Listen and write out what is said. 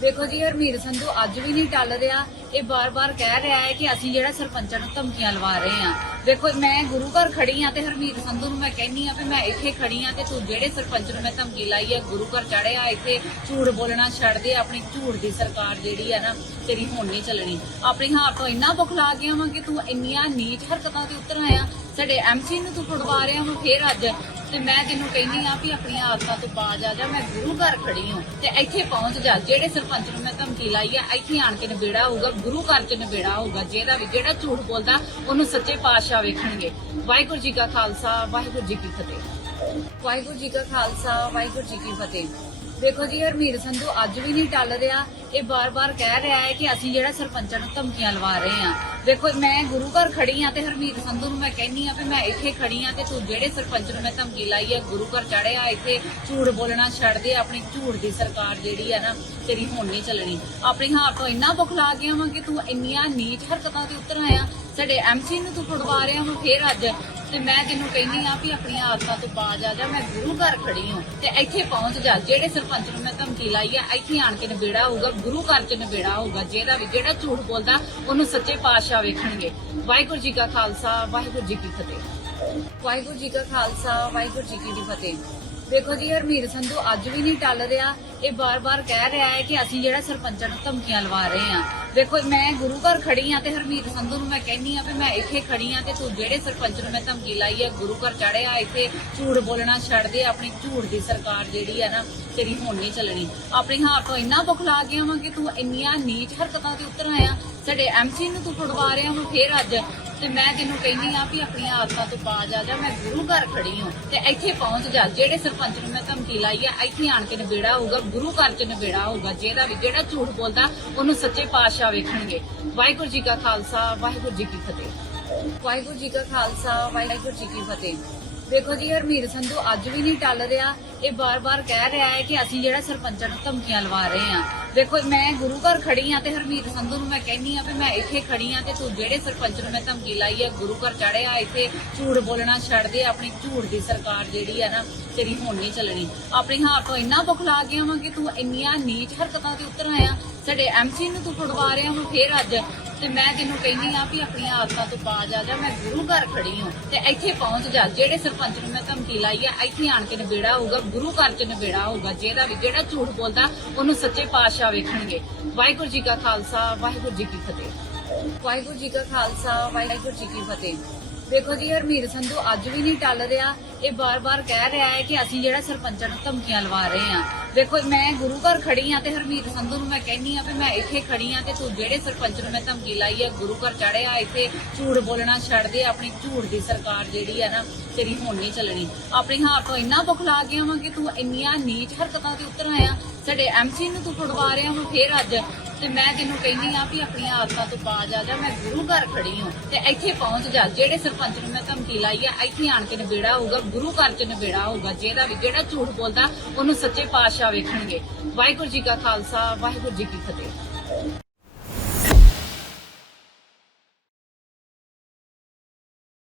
ਦੇਖੋ ਜੀ, ਹਰਮੀਤ ਸੰਧੂ ਅੱਜ ਵੀ ਨਹੀਂ ਟੱਲ ਰਿਹਾ। ਇਹ ਬਾਰ-ਬਾਰ ਕਹਿ ਰਿਹਾ ਹੈ ਕਿ ਅਸੀਂ ਜਿਹੜਾ ਸਰਪੰਚਾਂ ਨੂੰ ਧਮਕੀਆਂ ਲਵਾ ਰਹੇ ਹਾਂ। ਦੇਖੋ, ਮੈਂ ਗੁਰੂ ਘਰ ਖੜੀ ਹਾਂ ਤੇ ਹਰਮੀਤ ਸੰਧੂ ਨੂੰ ਮੈਂ ਕਹਿੰਨੀ ਆ ਵੀ ਮੈਂ ਇੱਥੇ ਖੜੀ ਹਾਂ ਤੇ ਤੂੰ ਜਿਹੜੇ ਸਰਪੰਚ ਨੂੰ ਮੈਂ ਧਮਕੀ ਲਾਈ ਹੈ, ਗੁਰੂ ਘਰ ਚੜਿਆ ਇੱਥੇ ਝੂਠ ਬੋਲਣਾ ਛੱਡ ਦੇ, ਆਪਣੀ ਝੂਠ ਦੀ ਸਰਕਾਰ ਜਿਹੜੀ ਆ ਨਾ, ਤੇਰੀ ਹੁਣ ਨਹੀਂ ਚੱਲਣੀ। ਆਪਣੀ ਹਾਰ ਤੋਂ ਇੰਨਾ ਬੁਖਲਾ ਗਿਆ ਵਾਂ ਕਿ ਤੂੰ ਇੰਨੀਆਂ ਨੀਚ ਹਰਕਤਾਂ ਤੇ ਉਤਰ ਆਇਆ। ਸਾਡੇ ਐਮਸੀ ਨੂੰ ਤੂੰ ਫੜਵਾ ਰਿਹਾ ਹੁਣ ਫੇਰ ਅੱਜ। ਤੇ ਮੈਂ ਤੈਨੂੰ ਕਹਿੰਦੀ ਆ ਵੀ ਆਪਣੀਆਂ ਆਦਤਾਂ ਤੋਂ ਬਾਜ ਆ ਜਾ, ਮੈਂ ਗੁਰੂ ਘਰ ਖੜੀ ਹਾਂ ਤੇ ਇੱਥੇ ਪਹੁੰਚ ਜਾ। ਜਿਹੜੇ ਸਰਪੰਚ ਨੂੰ ਮੈਂ ਧਮਕੀ ਲਾਈ ਆ। ਇੱਥੇ ਆਣ ਕੇ ਨਿਬੇੜਾ ਹੋਊਗਾ, ਗੁਰੂ ਘਰ ਚ ਨਿਬੇੜਾ ਹੋਊਗਾ, ਜਿਹਦਾ ਵੀ ਜਿਹੜਾ ਝੂਠ ਬੋਲਦਾ, ਉਹਨੂੰ ਸੱਚੇ ਪਾਤਸ਼ਾਹ ਵੇਖਣਗੇ। ਵਾਹਿਗੁਰੂ ਜੀ ਕਾ ਖਾਲਸਾ, ਵਾਹਿਗੁਰੂ ਜੀ ਕੀ ਫਤਿਹ। ਵਾਹਿਗੁਰੂ ਜੀ ਕਾ ਖਾਲਸਾ, ਵਾਹਿਗੁਰੂ ਜੀ ਕੀ ਫਤਿਹ। ਦੇਖੋ ਜੀ, ਹਰਮੀਤ ਸੰਧੂ ਅੱਜ ਵੀ ਨਹੀਂ ਟੱਲ ਰਿਹਾ। ਇਹ ਬਾਰ-ਬਾਰ ਕਹਿ ਰਿਹਾ ਹੈ ਕਿ ਅਸੀਂ ਜਿਹੜਾ ਸਰਪੰਚਾਂ ਨੂੰ ਧਮਕੀਆਂ ਲਵਾ ਰਹੇ ਹਾਂ। ਦੇਖੋ, ਮੈਂ ਗੁਰੂ ਘਰ ਖੜੀ ਹਾਂ ਤੇ ਹਰਮੀਤ ਸੰਧੂ ਨੂੰ ਮੈਂ ਕਹਿੰਨੀ ਆ ਵੀ ਮੈਂ ਇੱਥੇ ਖੜੀ ਹਾਂ ਤੇ ਤੂੰ ਜਿਹੜੇ ਸਰਪੰਚ ਨੂੰ ਮੈਂ ਧਮਕੀ ਲਾਈ ਹੈ ਗੁਰੂ ਘਰ ਚੜਿਆ ਇੱਥੇ ਝੂਠ ਬੋਲਣਾ ਛੱਡ ਦੇ, ਆਪਣੀ ਝੂਠ ਦੀ ਸਰਕਾਰ ਜਿਹੜੀ ਆ ਨਾ, ਤੇਰੀ ਹੁਣ ਨਹੀਂ ਚੱਲਣੀ। ਆਪਣੀ ਹਾਰ ਤੋਂ ਇੰਨਾ ਬੁਖਲਾ ਗਿਆ ਵਾਂ ਕਿ ਤੂੰ ਇੰਨੀਆਂ ਨੀਚ ਹਰਕਤਾਂ ਤੇ ਉਤਰ ਆਇਆ। ਸਾਡੇ ਐਮਸੀ ਨੂੰ ਤੂੰ ਫੜਵਾ ਰਿਹਾ ਹੁਣ ਫੇਰ ਅੱਜ ਤੇ ਮੈਂ ਤੈਨੂੰ ਕਹਿੰਦੀ ਆ ਵੀ ਆਪਣੀਆਂ ਆਦਤਾਂ ਤੋਂ ਬਾਜ ਆ ਜਾ, ਮੈਂ ਗੁਰੂ ਘਰ ਖੜੀ ਹਾਂ ਤੇ ਇੱਥੇ ਪਹੁੰਚ ਜਾ। ਜਿਹੜੇ ਸਰਪੰਚ ਨੂੰ ਮੈਂ ਧਮਕੀ ਲਾਈ ਆ, ਇੱਥੇ ਆਣ ਕੇ ਨਿਬੇੜਾ ਹੋਊਗਾ, ਗੁਰੂ ਘਰ ਚ ਨਿਬੇੜਾ ਹੋਊਗਾ, ਜਿਹਦਾ ਵੀ ਜਿਹੜਾ ਝੂਠ ਬੋਲਦਾ, ਉਹਨੂੰ ਸੱਚੇ ਪਾਤਸ਼ਾਹ ਵੇਖਣਗੇ। ਵਾਹਿਗੁਰੂ ਜੀ ਕਾ ਖਾਲਸਾ, ਵਾਹਿਗੁਰੂ ਜੀ ਕੀ ਫਤਿਹ। ਵਾਹਿਗੁਰੂ ਜੀ ਕਾ ਖਾਲਸਾ, ਵਾਹਿਗੁਰੂ ਜੀ ਕੀ ਫਤਿਹ। ਦੇਖੋ ਜੀ, ਹਰਮੀਤ ਸੰਧੂ ਅੱਜ ਵੀ ਨਹੀਂ ਟੱਲ ਰਿਹਾ। ਇਹ ਬਾਰ-ਬਾਰ ਕਹਿ ਰਿਹਾ ਹੈ ਕਿ ਅਸੀਂ ਜਿਹੜਾ ਸਰਪੰਚਾਂ ਨੂੰ ਧਮਕੀਆਂ ਲਵਾ ਰਹੇ ਹਾਂ ਦੇਖੋ, ਮੈਂ ਗੁਰੂ ਘਰ ਖੜੀ ਹਾਂ ਤੇ ਹਰਮੀਤ ਸੰਧੂ ਨੂੰ ਮੈਂ ਕਹਿੰਨੀ ਆ ਵੀ ਮੈਂ ਇੱਥੇ ਖੜੀ ਹਾਂ ਤੇ ਤੂੰ ਜਿਹੜੇ ਸਰਪੰਚ ਨੂੰ ਮੈਂ ਧਮਕੀ ਲਾਈ ਹੈ, ਗੁਰੂ ਘਰ ਚੜਿਆ ਇੱਥੇ ਝੂਠ ਬੋਲਣਾ ਛੱਡ ਦੇ, ਆਪਣੀ ਝੂਠ ਦੀ ਸਰਕਾਰ ਜਿਹੜੀ ਹੈ ਨਾ, ਤੇਰੀ ਹੁਣ ਨਹੀਂ ਚੱਲਣੀ। ਆਪਣੀ ਹਾਰ ਤੋਂ ਇੰਨਾ ਬੁਖਲਾ ਗਿਆ ਵਾਂ ਕਿ ਤੂੰ ਇੰਨੀਆਂ ਨੀਚ ਹਰਕਤਾਂ ਤੇ ਉਤਰ ਆਇਆ, ਸਾਡੇ ਐਮਸੀ ਨੂੰ ਤੂੰ ਫੜਵਾ ਰਿਹਾ ਹੁਣ ਫੇਰ ਅੱਜ। ਤੇ ਮੈਂ ਤੈਨੂੰ ਕਹਿੰਦੀ ਆ ਵੀ ਆਪਣੀਆਂ ਆਦਤਾਂ ਤੋਂ ਬਾਜ ਆ ਜਾ ਮੈਂ ਗੁਰੂ ਘਰ ਖੜੀ ਹਾਂ ਤੇ ਇੱਥੇ ਪਹੁੰਚ ਜਾ। ਜਿਹੜੇ ਸਰਪੰਚ ਨੂੰ ਮੈਂ ਧਮਕੀ ਲਾਈ ਆ, ਇੱਥੇ ਆਣ ਕੇ ਨਿਬੇੜਾ ਹੋਊਗਾ, ਗੁਰੂ ਘਰ ਚ ਨਿਬੇੜਾ ਹੋਊਗਾ ਜਿਹੜਾ ਵੀ ਜਿਹੜਾ ਝੂਠ ਬੋਲਦਾ, ਉਹਨੂੰ ਸੱਚੇ ਪਾਤਸ਼ਾਹ ਵੇਖਣਗੇ। ਵਾਹਿਗੁਰੂ ਜੀ ਕਾ ਖਾਲਸਾ ਵਾਹਿਗੁਰੂ ਜੀ ਕੀ ਫਤਿਹ। ਵਾਹਿਗੁਰੂ ਜੀ ਕਾ ਖਾਲਸਾ, ਵਾਹਿਗੁਰੂ ਜੀ ਕੀ ਫਤਿਹ। ਦੇਖੋ ਜੀ, ਹਰਮੀਤ ਸੰਧੂ ਅੱਜ ਵੀ ਨਹੀਂ ਟੱਲ ਰਿਹਾ। ਇਹ ਬਾਰ-ਬਾਰ ਕਹਿ ਰਿਹਾ ਹੈ ਕਿ ਅਸੀਂ ਜਿਹੜਾ ਸਰਪੰਚਾਂ ਨੂੰ ਧਮਕੀਆਂ ਲਵਾ ਰਹੇ ਹਾਂ। ਦੇਖੋ, ਮੈਂ ਗੁਰੂ ਘਰ ਖੜੀ ਹਾਂ ਤੇ ਹਰਮੀਤ ਸੰਧੂ ਨੂੰ ਮੈਂ ਕਹਿੰਨੀ ਆ ਵੀ ਮੈਂ ਇੱਥੇ ਖੜੀ ਹਾਂ ਤੇ ਤੂੰ ਜਿਹੜੇ ਸਰਪੰਚ ਨੂੰ ਮੈਂ ਧਮਕੀ ਲਾਈ ਹੈ, ਗੁਰੂ ਘਰ ਚੜਿਆ ਇੱਥੇ ਝੂਠ ਬੋਲਣਾ ਛੱਡ ਦੇ, ਆਪਣੀ ਝੂਠ ਦੀ ਸਰਕਾਰ ਜਿਹੜੀ ਆ ਨਾ, ਤੇਰੀ ਹੁਣ ਨਹੀਂ ਚੱਲਣੀ। ਆਪਣੀ ਹਾਰ ਤੋਂ ਇੰਨਾ ਬੁਖਲਾ ਗਿਆ ਵਾਂ ਕਿ ਤੂੰ ਇੰਨੀਆਂ ਨੀਚ ਹਰਕਤਾਂ ਤੇ ਉਤਰ ਆਇਆ। ਸਾਡੇ ਐਮਸੀ ਨੂੰ ਤੂੰ ਫੜਵਾ ਰਿਹਾ, ਹੁਣ ਫੇਰ ਅੱਜ ਤੇ ਮੈਂ ਤੈਨੂੰ ਕਹਿੰਦੀ ਆ ਵੀ ਆਪਣੀਆਂ ਆਦਤਾਂ ਤੋਂ ਬਾਜ ਆ ਜਾ, ਮੈਂ ਗੁਰੂ ਘਰ ਖੜੀ ਹਾਂ ਤੇ ਇੱਥੇ ਪਹੁੰਚ ਜਾ। ਜਿਹੜੇ ਸਰਪੰਚ ਨੂੰ ਮੈਂ ਧਮਕੀ ਲਾਈ ਆ, ਇੱਥੇ ਆਣ ਕੇ ਨਿਬੇੜਾ ਹੋਊਗਾ, ਗੁਰੂ ਘਰ ਚ ਨਿਬੇੜਾ ਹੋਊਗਾ, ਜਿਹਦਾ ਵੀ ਜਿਹੜਾ ਝੂਠ ਬੋਲਦਾ, ਉਹਨੂੰ ਸੱਚੇ ਪਾਤਸ਼ਾਹ ਵੇਖਣਗੇ। ਵਾਹਿਗੁਰੂ ਜੀ ਕਾ ਖਾਲਸਾ, ਵਾਹਿਗੁਰੂ ਜੀ ਕੀ ਫਤਿਹ। ਵਾਹਿਗੁਰੂ ਜੀ ਕਾ ਖਾਲਸਾ, ਵਾਹਿਗੁਰੂ ਜੀ ਕੀ ਫਤਿਹ। ਦੇਖੋ ਜੀ, ਹਰਮੀਤ ਸੰਧੂ ਅੱਜ ਵੀ ਨਹੀਂ ਟੱਲ ਰਿਹਾ। ਇਹ ਬਾਰ-ਬਾਰ ਕਹਿ ਰਿਹਾ ਹੈ ਕਿ ਅਸੀਂ ਜਿਹੜਾ ਸਰਪੰਚਾਂ ਨੂੰ ਧਮਕੀਆਂ ਲਵਾ ਰਹੇ ਹਾਂ। ਦੇਖੋ, ਮੈਂ ਗੁਰੂ ਘਰ ਖੜੀ ਹਾਂ ਤੇ ਹਰਮੀਤ ਸੰਧੂ ਨੂੰ ਮੈਂ ਕਹਿੰਨੀ ਆ ਵੀ ਮੈਂ ਇੱਥੇ ਖੜੀ ਹਾਂ ਤੇ ਤੂੰ ਜਿਹੜੇ ਸਰਪੰਚ ਨੂੰ ਮੈਂ ਧਮਕੀ ਲਾਈ ਹੈ, ਗੁਰੂ ਘਰ ਚੜਿਆ ਇੱਥੇ ਝੂਠ ਬੋਲਣਾ ਛੱਡ ਦੇ, ਆਪਣੀ ਝੂਠ ਦੀ ਸਰਕਾਰ ਜਿਹੜੀ ਆ ਨਾ, ਤੇਰੀ ਹੁਣ ਨਹੀਂ ਚੱਲਣੀ। ਆਪਣੀ ਹਾਰ ਤੋਂ ਇੰਨਾ ਬੁਖਲਾ ਗਿਆ ਵਾਂ ਕਿ ਤੂੰ ਇੰਨੀਆਂ ਨੀਚ ਹਰਕਤਾਂ ਤੇ ਉਤਰ ਆਇਆ। ਸਾਡੇ ਐਮਸੀ ਨੂੰ ਤੂੰ ਫੜਵਾ ਰਿਹਾ ਹੁਣ ਫੇਰ ਅੱਜ, ਤੇ ਮੈਂ ਤੈਨੂੰ ਕਹਿੰਦੀ ਆ ਵੀ ਆਪਣੀਆਂ ਆਦਤਾਂ ਤੋਂ ਬਾਜ ਆ ਜਾ, ਮੈਂ ਗੁਰੂ ਘਰ ਖੜੀ ਹਾਂ, ਤੇ ਇੱਥੇ ਪਹੁੰਚ ਜਾ, ਜਿਹੜੇ ਸਰਪੰਚ ਨੂੰ ਮੈਂ ਧਮਕੀ ਲਾਈ ਆ, ਇੱਥੇ ਆਣ ਕੇ ਨਿਬੇੜਾ ਹੋਊਗਾ, ਗੁਰੂ ਘਰ ਚ ਨਿਬੇੜਾ ਹੋਊਗਾ, ਜਿਹਦਾ ਵੀ ਜਿਹੜਾ ਝੂਠ ਬੋਲਦਾ, ਉਹਨੂੰ ਸੱਚੇ ਪਾਤਸ਼ਾਹ ਵੇਖਣਗੇ। ਵਾਹਿਗੁਰੂ ਜੀ ਕਾ ਖਾਲਸਾ, ਵਾਹਿਗੁਰੂ ਜੀ ਕੀ ਫਤਿਹ।